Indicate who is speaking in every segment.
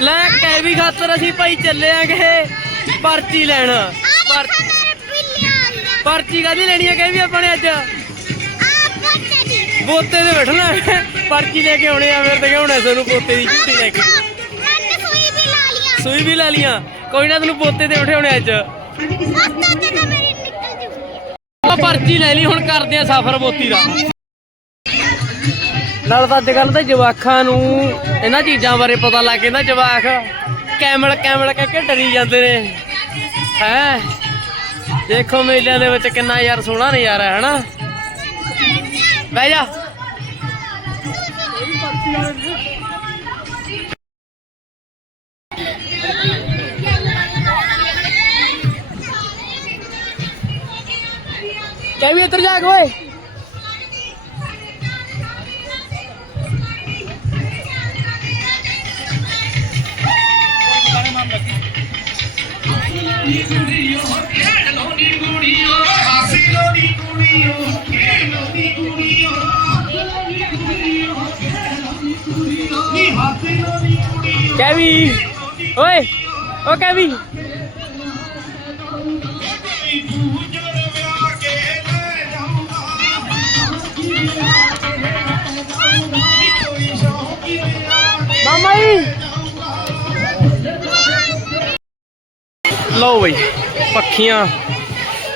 Speaker 1: ਲੈ ਕੈ ਵੀ ਖਾਤਰ ਅਸੀਂ ਭਾਈ ਚੱਲੇ ਆਂਗੇ ਪਰਚੀ ਲੈਣ। ਪਰ ਪਰਚੀ ਕਾਦੀ ਲੈਣੀ ਆ ਕਹੇ ਵੀ ਆਪਾਂ ਨੇ ਅੱਜ? ਬੋਤੇ ਤੇ ਬੈਠਣਾ। ਹੈ। ਪਰਚੀ ਲੈ ਕੇ ਆਉਣੇ ਆ ਫਿਰ ਤੇ ਹੁਣ ਸਾਨੂੰ ਬੋਤੇ ਦੀ ਝੂਟੀ ਲੈ ਕੇ। ਸੂਈ ਵੀ ਲੈ ਲੀਆਂ ਕੋਈ ਨਾ ਤੈਨੂੰ ਬੋਤੇ ਤੇ ਬਿਠਾਉਣੇ ਅੱਜ। ਆ ਪਰਚੀ ਲੈ ਲਈ ਹੁਣ ਕਰਦੇ ਆ ਸਫ਼ਰ ਬੋਤੀ ਦਾ। ਨਾਲ ਤਾਂ ਅੱਜ ਕੱਲ ਤਾਂ ਜਵਾਖਾਂ ਨੂੰ ਇਹਨਾਂ ਚੀਜ਼ਾਂ ਬਾਰੇ ਪਤਾ ਲੱਗ ਜਾਂਦਾ ਜਵਾਖ ਕੈਮਲ ਕੈਮਲ ਕਹਿ ਕੇ ਡਰੀ ਜਾਂਦੇ ਨੇ। ਹੈ? ਦੇਖੋ ਮੇਲਿਆਂ ਦੇ ਵਿੱਚ ਕਿੰਨਾ ਯਾਰ ਸੋਹਣਾ ਨਜ਼ਾਰਾ ਹੈ, ਹਨਾ? ਬਹਿ ਜਾ। ਕਹਿ ਵੀ ਇੱਧਰ ਜਾ ਕੇ ਓਏ। ਕੈਵੀ ਓਏ ਓ ਕੈਵੀ। ਲਓ ਬਈ, ਪੱਖੀਆਂ,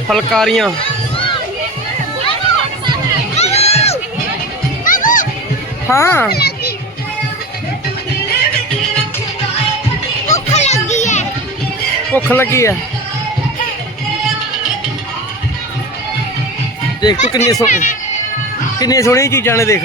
Speaker 1: ਫਲਕਾਰੀਆਂ। ਹਾਂ।
Speaker 2: ਭੁੱਖ ਲੱਗੀ ਹੈ
Speaker 1: ਦੇਖ ਤੂੰ ਕਿੰਨੀ ਸੋ ਕਿੰਨੀਆਂ ਸੋਹਣੀਆਂ ਚੀਜ਼ਾਂ ਨੇ ਦੇਖ।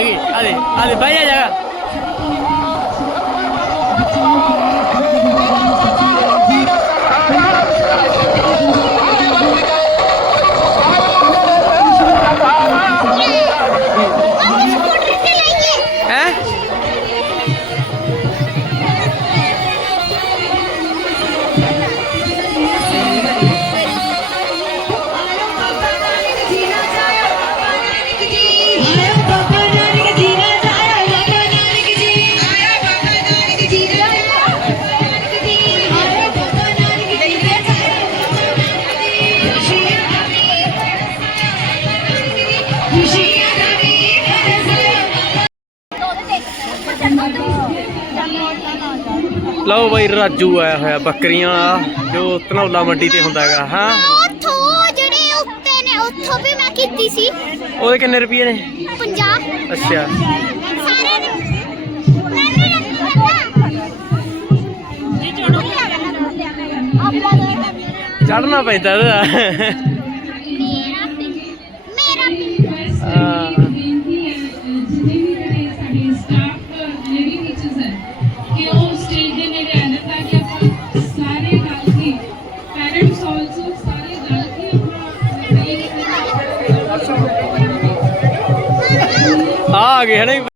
Speaker 1: ਆ ਲੈ ਮਾਮਾ ਜੀ ਬਹਿ ਲਓ ਬਈ ਰਾਜੂ ਆਇਆ ਹੋਇਆ ਬੱਕਰੀਆਂ ਜੋ ਧਨੌਲਾ ਮੰਡੀ ਤੇ ਹੁੰਦਾ ਹੈਗਾ ਹਾਂ?
Speaker 2: ਉੱਥੋਂ ਜਿਹੜੇ ਉੱਤੇ ਨੇ ਉੱਥੋਂ ਵੀ ਮੈਂ ਕੀਤੀ ਸੀ।
Speaker 1: ਉਹਦੇ ਕਿੰਨੇ ਰੁਪਏ ਨੇ?
Speaker 2: 50
Speaker 1: ਅੱਛਾ।
Speaker 2: ਸਾਰੇ ਨੇ
Speaker 1: ਚੜਨਾ ਪੈਂਦਾ ਇਹਦਾ। ਆ ਗਏ ਹਨਾ